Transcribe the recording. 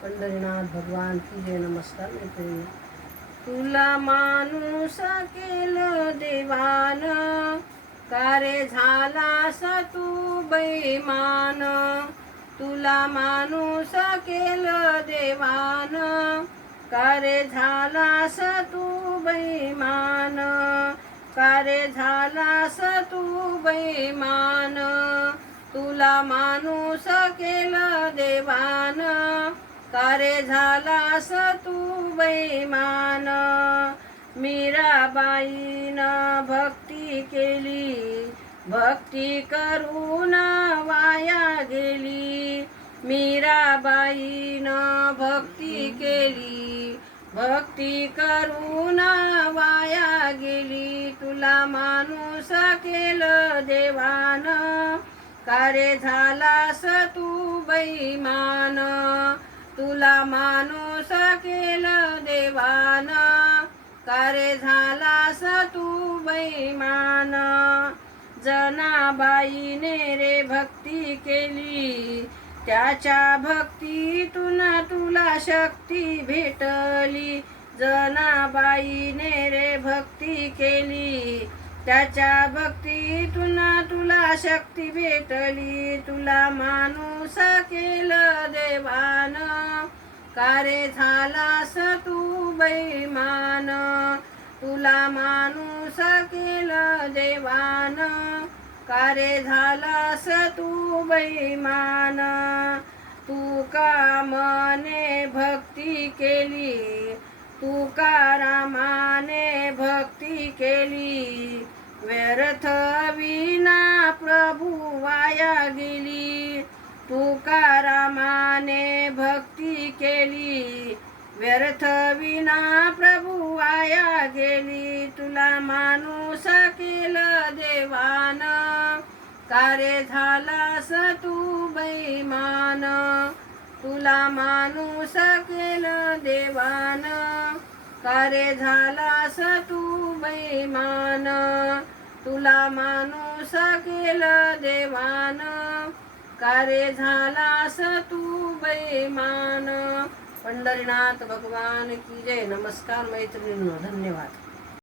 पंढरीनाथ भगवान की जय. नमस्कार मैत्रिणी. तुला माणूस केलं देवान, का रे झालास तू बैमान. तुला माणूस केलं देवान, का रे झालास तू बैमान. का रे झालास तू बैमान. तुला माणूस केलं देवान, का रे झालास तू बैमान. मीराबाईनं भक्ती केली, भक्ती करून वाया गेली. मीराबाईनं भक्ती केली, भक्ती करून वाया गेली. तुला माणूस केलं देवान, का रे झालास तू बैमान. तुला माणूस केलं देवान, का रे झालास तू बैमान. जनाबाईने रे भक्ती केली, त्याच्या भक्तीतून तुला शक्ती भेटली. जनाबाईने रे भक्ती केली, त्याच्या भक्तीतून तुला शक्ती भेटली. तुला माणूस केलं देवान, का रे झालास तू बैमान. तुला माणूस केलं देवान, का रे झालास तू बैमान. तुकारामाने भक्ती केली, तुकारामाने भक्ती केली. व्यर्थ विना प्रभू वाया गेली. तुकारामाने भक्ती केली, व्यर्थ विना प्रभू वाया गेली. तुला माणूस केलं देवान, का रे झालास तू बैमान. तुला माणूस केलं देवान, का रे झालास तू बैमान. तुला माणूस केलं देवान, का रे झालास तू बैमान. पंढरीनाथ भगवान की जय. नमस्कार मैत्रिणींनो. धन्यवाद.